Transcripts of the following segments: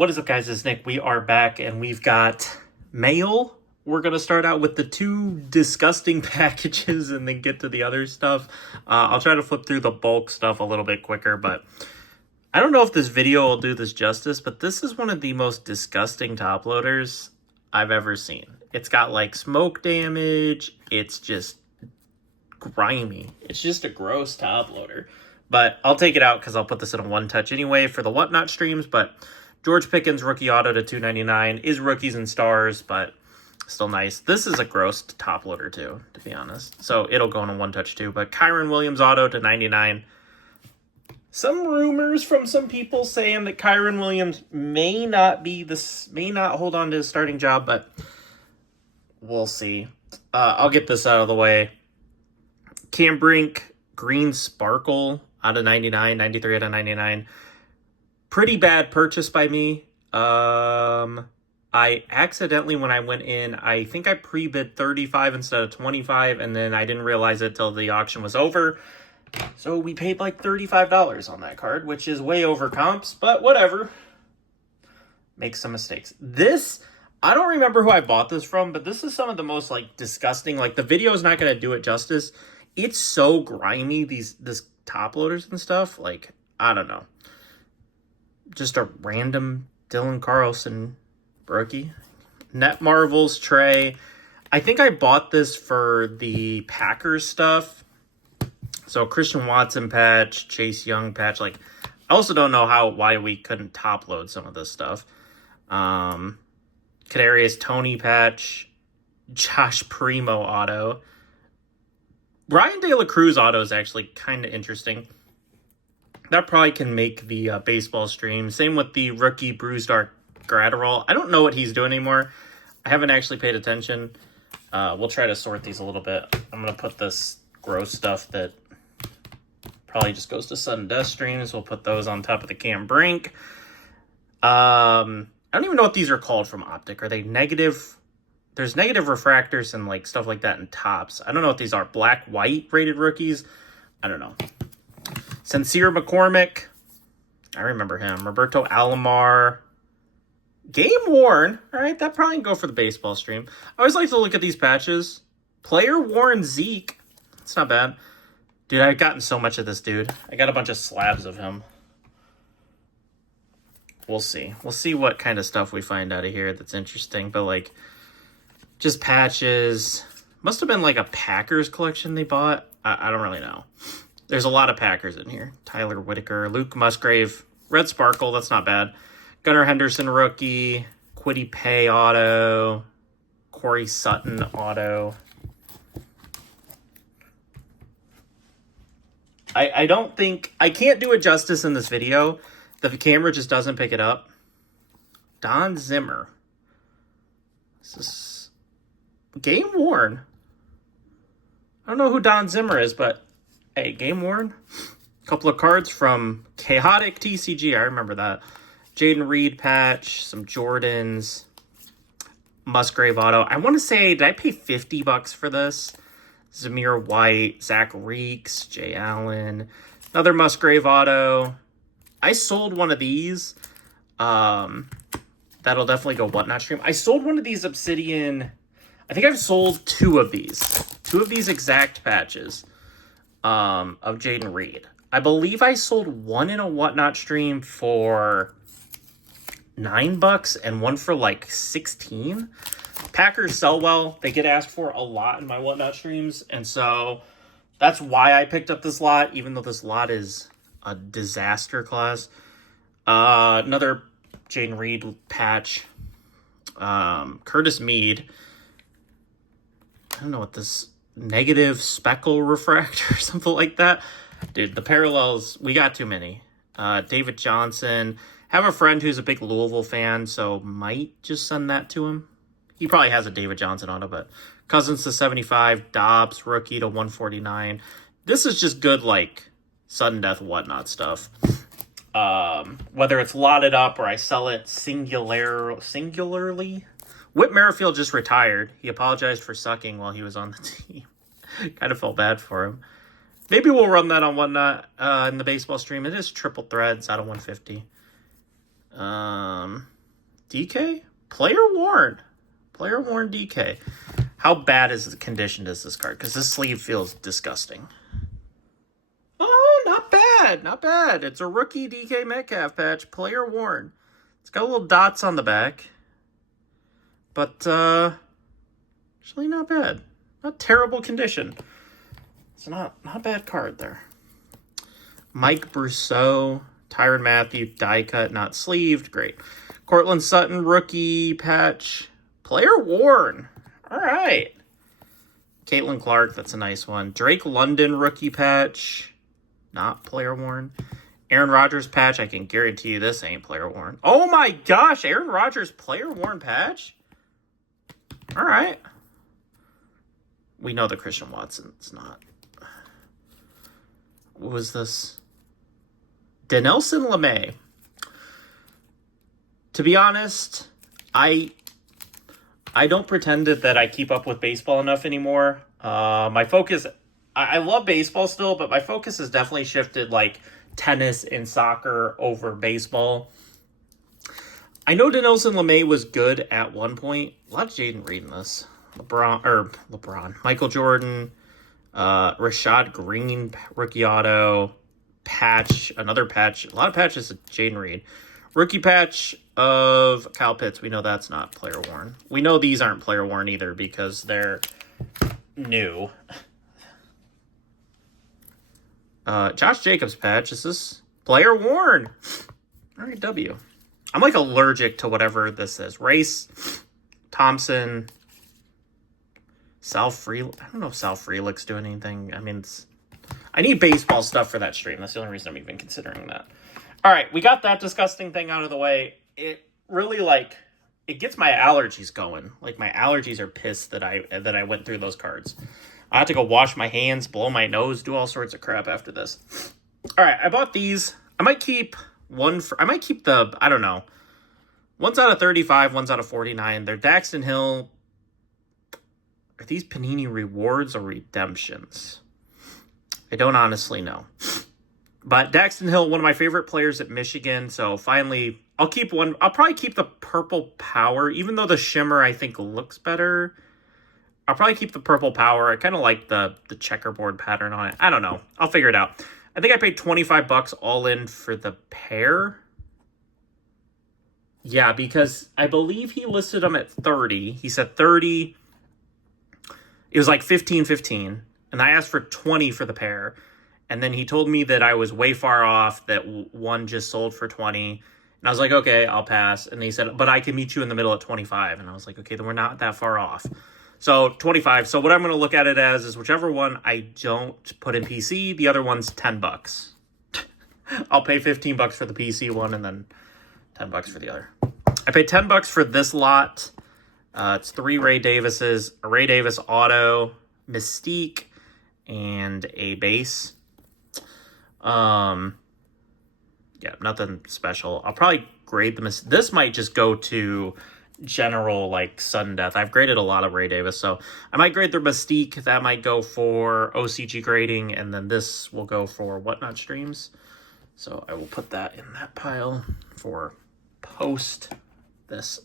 What is up, guys? It's Nick. We are back, and we've got mail. We're going to start out with the two disgusting packages and then get to the other stuff. I'll try to flip through the bulk stuff a little bit quicker, but I don't know if this video will do this justice, but this is one of the most disgusting top loaders I've ever seen. It's got, like, smoke damage. It's just grimy. It's just a gross top loader. But I'll take it out because I'll put this in a one-touch anyway for the Whatnot streams, but George Pickens rookie auto to $2.99 is rookies and stars, but still nice. This is a gross top loader too, to be honest. So it'll go in a one touch too. But Kyren Williams auto to $99. Some rumors from some people saying that Kyren Williams may not hold on to his starting job, but we'll see. I'll get this out of the way. Cam Brink green sparkle out of 99, 93 out of 99. Pretty bad purchase by me. I accidentally, when I went in, I think I pre-bid 35 instead of 25, and then I didn't realize it till the auction was over. So we paid like $35 on that card, which is way over comps, but whatever. Make some mistakes. This, I don't remember who I bought this from, but this is some of the most like disgusting, like the video is not going to do it justice. It's so grimy, this top loaders and stuff. Like, I don't know. Just a random Dylan Carlson rookie. Net Marvels Trey. I think I bought this for the Packers stuff. So Christian Watson patch, Chase Young patch. Like, I also don't know why we couldn't top load some of this stuff. Kadarius Toney patch, Josh Primo auto. Ryan De La Cruz auto is actually kind of interesting. That probably can make the baseball stream. Same with the rookie Bruised Art Gratterall. I don't know what he's doing anymore. I haven't actually paid attention. We'll try to sort these a little bit. I'm going to put this gross stuff that probably just goes to sudden death streams. We'll put those on top of the Cam Brink. I don't even know what these are called from Optic. Are they negative? There's negative refractors and like stuff like that in tops. I don't know what these are. Black, white rated rookies. I don't know. Sincere McCormick. I remember him. Roberto Alomar. Game worn. All right, that probably can go for the baseball stream. I always like to look at these patches. Player worn Zeke. It's not bad. Dude, I've gotten so much of this dude. I got a bunch of slabs of him. We'll see. We'll see what kind of stuff we find out of here that's interesting. But, like, just patches. Must have been, like, a Packers collection they bought. I don't really know. There's a lot of Packers in here. Tyler Whitaker, Luke Musgrave, Red Sparkle. That's not bad. Gunnar Henderson rookie, Kwity Paye auto, Corey Sutton auto. I don't think, I can't do it justice in this video. The camera just doesn't pick it up. Don Zimmer. This is game worn. I don't know who Don Zimmer is, but hey, game worn. A couple of cards from Chaotic TCG. I remember that. Jaden Reed patch, some Jordans, Musgrave auto. I want to say, did I pay $50 for this? Zamir White, Zach Reeks, Jay Allen, another Musgrave auto. I sold one of these. That'll definitely go Whatnot stream. I sold one of these Obsidian. I think I've sold two of these exact patches of Jaden Reed. I believe I sold one in a Whatnot stream for $9 and one for like 16. Packers sell well. They get asked for a lot in my Whatnot streams, and so that's why I picked up this lot, even though this lot is a disaster class. Another Jaden Reed patch. Curtis Mead. I don't know what this negative speckle refractor or something like that. Dude, the parallels, we got too many. David Johnson. Have a friend who's a big Louisville fan, so might just send that to him. He probably has a David Johnson auto, but Cousins to 75, Dobbs rookie to 149. This is just good, like, sudden death Whatnot stuff. Whether it's lotted up or I sell it singularly. Whit Merrifield just retired. He apologized for sucking while he was on the team. Kind of felt bad for him. Maybe we'll run that on Whatnot in the baseball stream. It is triple threads out of 150. DK? Player worn. Player worn DK. How bad is the condition is this card? Because this sleeve feels disgusting. Oh, not bad. Not bad. It's a rookie DK Metcalf patch. Player worn. It's got little dots on the back. But, actually not bad. Not terrible condition. It's not a bad card there. Mike Brousseau, Tyrann Mathieu, die cut, not sleeved. Great. Cortland Sutton, rookie patch. Player worn. All right. Caitlin Clark, that's a nice one. Drake London, rookie patch. Not player worn. Aaron Rodgers patch, I can guarantee you this ain't player worn. Oh my gosh, Aaron Rodgers player worn patch? All right. We know that Christian Watson's not. What was this? Denelson LeMay. To be honest, I don't pretend that I keep up with baseball enough anymore. My focus, I love baseball still, but my focus has definitely shifted like tennis and soccer over baseball. I know Denelson LeMay was good at one point. A lot of Jaden Reed in this. LeBron. Michael Jordan, Rashad Green, rookie auto, patch, another patch. A lot of patches of Jaden Reed. Rookie patch of Kyle Pitts. We know that's not player worn. We know these aren't player worn either because they're new. Josh Jacobs patch. Is this player worn? All right, W. I'm like allergic to whatever this is. Race, Thompson, Sal Free. I don't know if Sal Frelick's doing anything. I mean, I need baseball stuff for that stream. That's the only reason I'm even considering that. All right, we got that disgusting thing out of the way. It really it gets my allergies going. Like my allergies are pissed that I went through those cards. I have to go wash my hands, blow my nose, do all sorts of crap after this. All right, I bought these. I might keep the, I don't know. One's out of 35, one's out of 49. They're Daxton Hill. Are these Panini rewards or redemptions? I don't honestly know. But Daxton Hill, one of my favorite players at Michigan. So finally, I'll keep one. I'll probably keep the purple power, even though the shimmer I think looks better. I'll probably keep the purple power. I kind of like the checkerboard pattern on it. I don't know. I'll figure it out. I think I paid $25 all in for the pair. Yeah, because I believe he listed them at 30. He said 30. It was like 15. And I asked for 20 for the pair. And then he told me that I was way far off, that one just sold for 20. And I was like, okay, I'll pass. And he said, but I can meet you in the middle at 25. And I was like, okay, then we're not that far off. So 25. So what I'm going to look at it as is whichever one I don't put in PC, the other one's $10. I'll pay $15 for the PC one and then $10 for the other. I paid $10 for this lot. It's 3 Ray Davises, a Ray Davis auto, Mystique, and a base. Yeah, nothing special. I'll probably grade them. This might just go to general, like, sudden death. I've graded a lot of Ray Davis, so I might grade their Mystique. That might go for OCG grading, and then this will go for Whatnot streams. So I will put that in that pile for post this.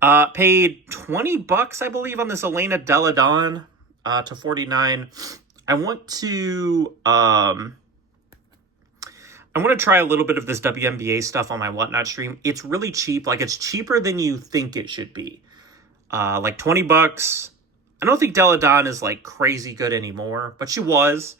Paid $20, I believe, on this Elena Delle Donne to 49. I want to try a little bit of this WNBA stuff on my Whatnot stream. It's really cheap. Like, it's cheaper than you think it should be. Like $20. I don't think Delle Donne is like crazy good anymore, but she was.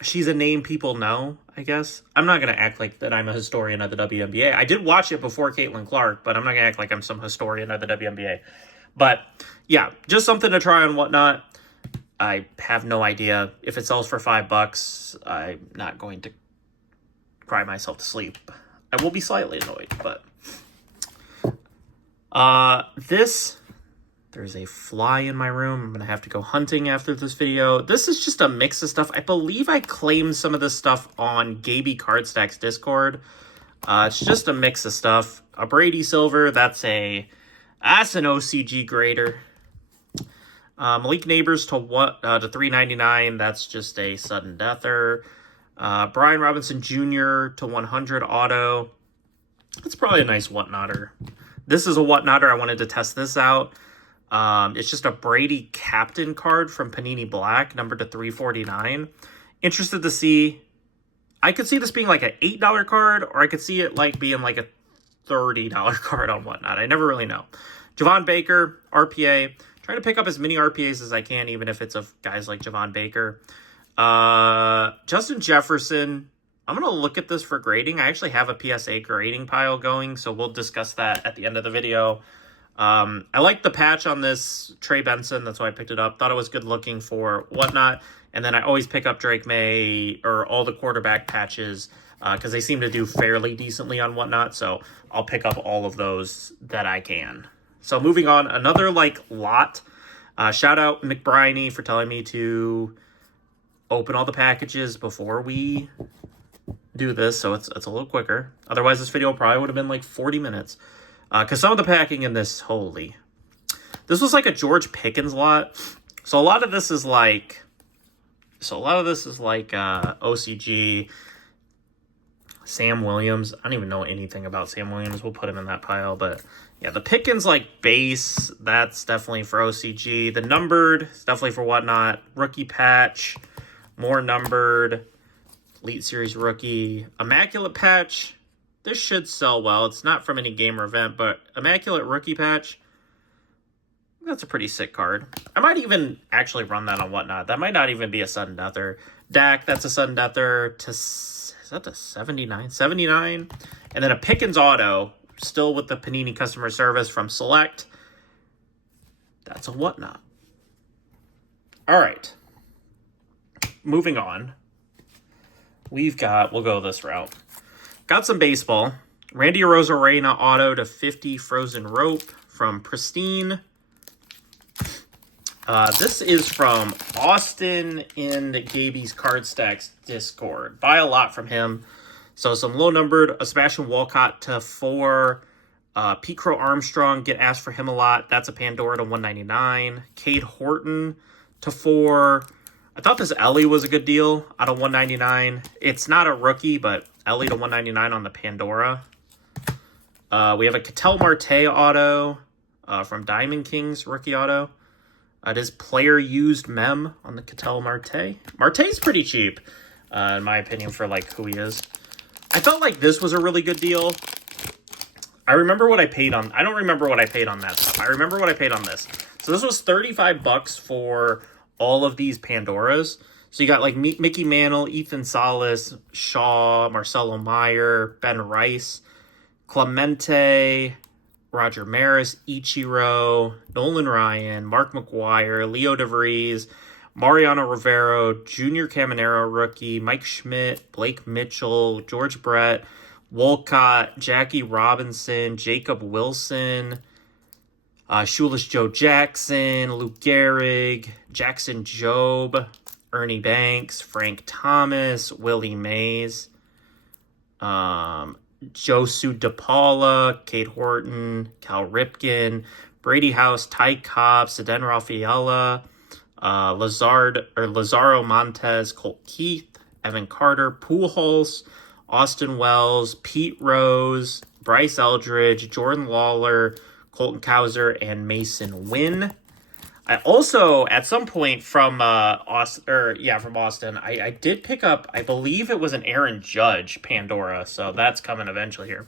She's a name people know, I guess. I'm not going to act like that I'm a historian of the WNBA. I did watch it before Caitlin Clark, but I'm not going to act like I'm some historian of the WNBA. But yeah, just something to try on Whatnot. I have no idea. If it sells for $5, I'm not going to cry myself to sleep. I will be slightly annoyed, but there's a fly in my room. I'm going to have to go hunting after this video. This is just a mix of stuff. I believe I claimed some of this stuff on Gaby Cardstack's Discord. It's just a mix of stuff. A Brady Silver, that's an OCG grader. Malik Neighbors to $3.99. That's just a sudden deather. Brian Robinson Jr. to 100 auto. It's probably a nice Whatnotter. This is a Whatnotter. I wanted to test this out. It's just a Brady Captain card from Panini Black, numbered to 349. Interested to see. I could see this being like an $8 card, or I could see it like being like a $30 card on Whatnot. I never really know. Javon Baker, RPA. Trying to pick up as many RPAs as I can, even if it's of guys like Javon Baker. Justin Jefferson. I'm going to look at this for grading. I actually have a PSA grading pile going, so we'll discuss that at the end of the video. I like the patch on this Trey Benson. That's why I picked it up. Thought it was good looking for Whatnot. And then I always pick up Drake May or all the quarterback patches because they seem to do fairly decently on Whatnot. So I'll pick up all of those that I can. So moving on, another lot. Shout out McBriney for telling me to open all the packages before we do this, so it's a little quicker. Otherwise, this video probably would have been like 40 minutes. Because some of the packing in this, holy. This was like a George Pickens lot. So a lot of this is like OCG, Sam Williams. I don't even know anything about Sam Williams. We'll put him in that pile. But yeah, the Pickens base, that's definitely for OCG. The numbered is definitely for Whatnot. Rookie patch, more numbered. Elite Series rookie. Immaculate patch. This should sell well. It's not from any game or event, but Immaculate rookie patch. That's a pretty sick card. I might even actually run that on Whatnot. That might not even be a sudden deather. Dak, that's a sudden deather to, is that the 79? 79. And then a Pickens auto, still with the Panini customer service from Select. That's a Whatnot. All right. Moving on. We'll go this route. Got some baseball. Randy Arozarena auto to 50 Frozen Rope from Pristine. This is from Austin in Gaby's Card Stacks Discord. Buy a lot from him. So some low numbered, a Sebastian Walcott to 4. Pete Crow Armstrong, get asked for him a lot. That's a Pandora to 199. Cade Horton to 4. I thought this Ellie was a good deal out of 199. It's not a rookie, but Ellie to 199 on the Pandora. We have a Ketel Marte auto from Diamond Kings, rookie auto. It is player used mem on the Ketel Marte. Marte's pretty cheap, in my opinion, for who he is. I felt like this was a really good deal. I remember what I paid on. I don't remember what I paid on that stuff. I remember what I paid on this. So this was $35 for all of these Pandoras. So you got Mickey Mantle, Ethan Salas, Shaw, Marcelo Meyer, Ben Rice, Clemente, Roger Maris, Ichiro, Nolan Ryan, Mark McGuire, Leo DeVries, Mariano Rivero, Junior Caminero rookie, Mike Schmidt, Blake Mitchell, George Brett, Wolcott, Jackie Robinson, Jacob Wilson, Shoeless Joe Jackson, Luke Gehrig, Jackson Jobe, Ernie Banks, Frank Thomas, Willie Mays, Josu DePaula, Cade Horton, Cal Ripken, Brady House, Ty Cobb, Ceden Rafaela, Lazaro Montez, Colt Keith, Evan Carter, Pujols, Austin Wells, Pete Rose, Bryce Eldridge, Jordan Lawler, Colton Cowser, and Mason Wynn. I also, at some point from Austin, I did pick up, I believe it was an Aaron Judge Pandora, so that's coming eventually here.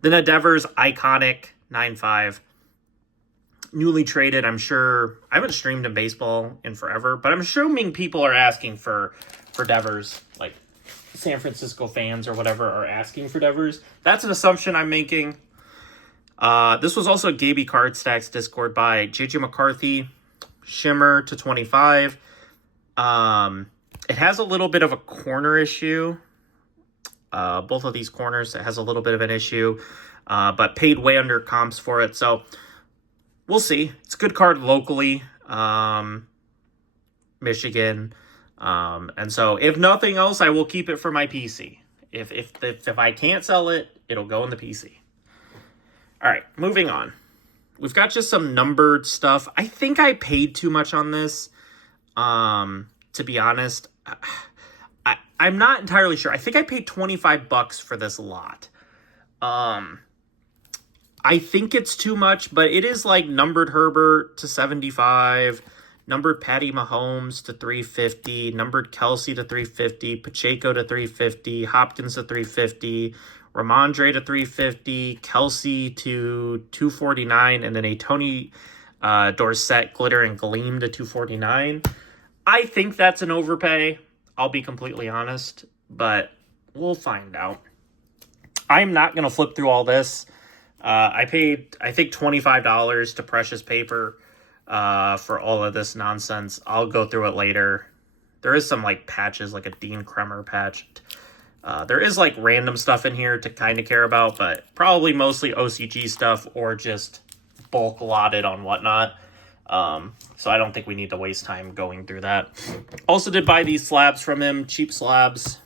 The Ned Devers, iconic, 9.5. Newly traded, I'm sure. I haven't streamed in baseball in forever, but I'm assuming people are asking for Devers, San Francisco fans or whatever are asking for Devers. That's an assumption I'm making. This was also Gaby Card Stacks Discord by JJ McCarthy. Shimmer to 25. It has a little bit of a corner issue. Both of these corners, it has a little bit of an issue, but paid way under comps for it. So we'll see. It's a good card locally, Michigan. And so if nothing else, I will keep it for my PC. If I can't sell it, it'll go in the PC. All right, moving on. We've got just some numbered stuff. I think I paid too much on this. To be honest, I'm not entirely sure. I think I paid $25 for this lot. I think it's too much, but it is like numbered Herbert to 75, numbered Patty Mahomes to 350, numbered Kelsey to 350, Pacheco to 350, Hopkins to 350, Ramondre to 350, Kelsey to 249, and then a Tony Dorsett Glitter and Gleam to 249. I think that's an overpay. I'll be completely honest, but we'll find out. I'm not going to flip through all this. I paid, I think, $25 to Precious Paper for all of this nonsense. I'll go through it later. There is some, like, patches, like a Dean Kremer patch. There is, like, random stuff in here to kind of care about, but probably mostly OCG stuff or just bulk lotted on Whatnot. So I don't think we need to waste time going through that. Also did buy these slabs from him, cheap slabs.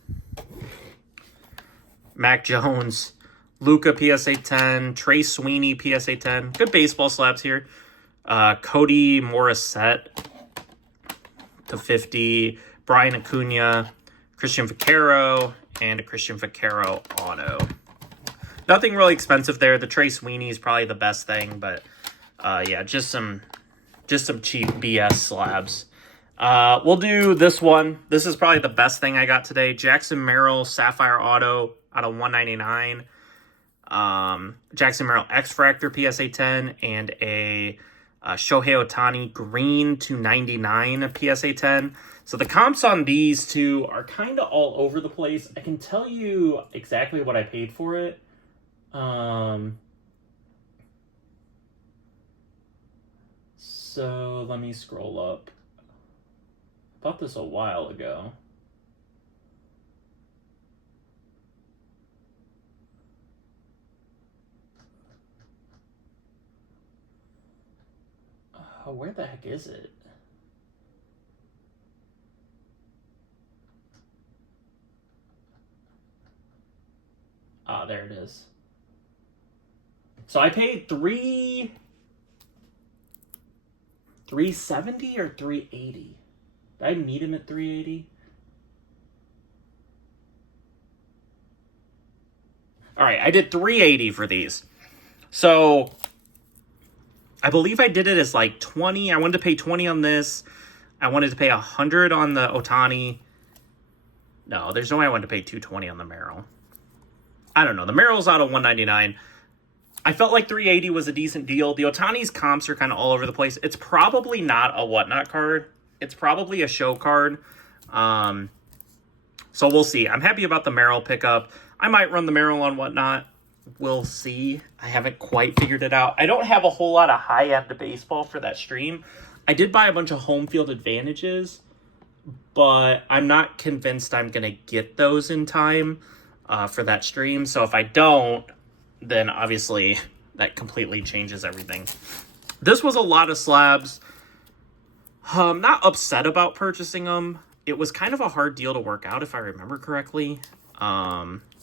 Mac Jones, Luka PSA 10, Trey Sweeney PSA 10. Good baseball slabs here. Cody Morissette to 50. Brian Acuna, Christian Vaquero, and a Christian Vaquero auto. Nothing really expensive there. The Trey Sweeney is probably the best thing, but yeah, just some cheap BS slabs. We'll do this one. This is probably the best thing I got today. Jackson Merrill Sapphire Auto out of 199. Jackson Merrill X-Fractor PSA 10 and a Shohei Ohtani Green to 99 PSA 10. So the comps on these two are kind of all over the place. I can tell you exactly what I paid for it. So let me scroll up. I bought this a while ago. Where the heck is it? Ah, there it is. So I paid $370 or $380. Did I meet him at $380? All right, I did $380 for these. So I believe I did it as like 20. I wanted to pay 20 on this. I wanted to pay 100 on the Ohtani. No, there's no way I wanted to pay 220 on the Merrill. I don't know. The Merrill's out of 199. I felt like 380 was a decent deal. The Ohtani's comps are kind of all over the place. It's probably not a Whatnot card. It's probably a show card. So we'll see. I'm happy about the Merrill pickup. I might run the Merrill on Whatnot. We'll see. I haven't quite figured it out. I don't have a whole lot of high-end baseball for that stream. I did buy a bunch of home field advantages, but I'm not convinced I'm going to get those in time for that stream. So if I don't, then obviously that completely changes everything. This was a lot of slabs. I'm not upset about purchasing them. It was kind of a hard deal to work out, if I remember correctly.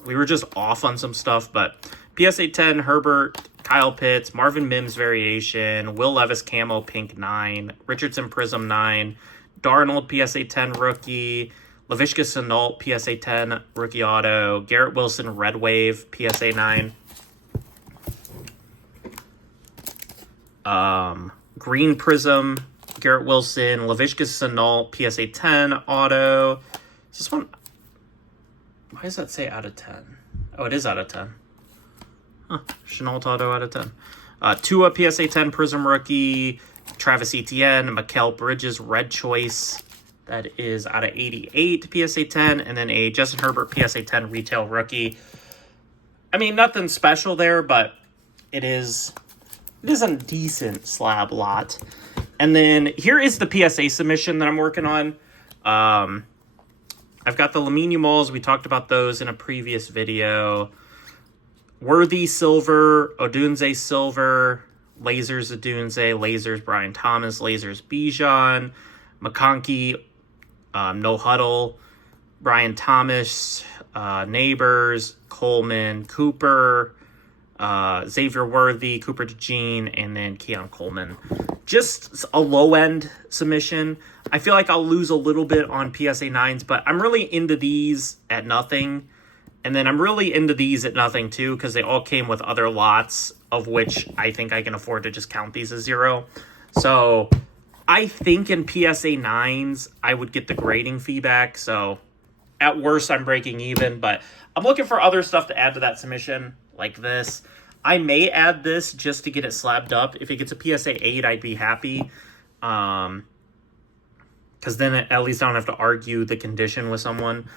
We were just off on some stuff, but PSA 10, Herbert, Kyle Pitts, Marvin Mims variation, Will Levis Camo Pink 9, Richardson Prism 9, Darnold PSA 10 rookie, Laviska Shenault PSA 10 rookie auto, Garrett Wilson Red Wave PSA 9, Green Prism, Garrett Wilson, Laviska Shenault PSA 10 auto. Is this one? Why does that say out of 10? Oh, it is out of 10. Huh. Shenault auto out of 10. Tua PSA 10 Prism rookie. Travis Etienne. Mikal Bridges Red Choice. That is out of 88 PSA 10. And then a Justin Herbert PSA 10 retail rookie. I mean, nothing special there, but it is a decent slab lot. And then here is the PSA submission that I'm working on. I've got the Lamine Yamal's. We talked about those in a previous video. Worthy Silver, Odunze Silver, Lasers Odunze, Lasers Brian Thomas, Lasers Bijan, McConkey, No Huddle, Brian Thomas, Neighbors, Coleman, Cooper, Xavier Worthy, Cooper DeJean, and then Keon Coleman. Just a low-end submission. I feel like I'll lose a little bit on PSA 9s, but I'm really into these at nothing. And then I'm really into these at nothing too, because they all came with other lots, of which I think I can afford to just count these as 0. So I think in PSA 9s, I would get the grading fee back. So at worst, I'm breaking even, but I'm looking for other stuff to add to that submission, like this. I may add this just to get it slabbed up. If it gets a PSA 8, I'd be happy. Because then at least I don't have to argue the condition with someone.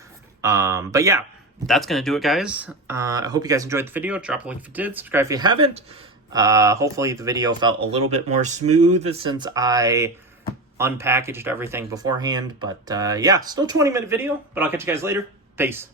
But yeah, that's going to do it, guys. I hope you guys enjoyed the video. Drop a like if you did. Subscribe if you haven't. Hopefully the video felt a little bit more smooth since I unpackaged everything beforehand. But yeah, still 20-minute video. But I'll catch you guys later. Peace.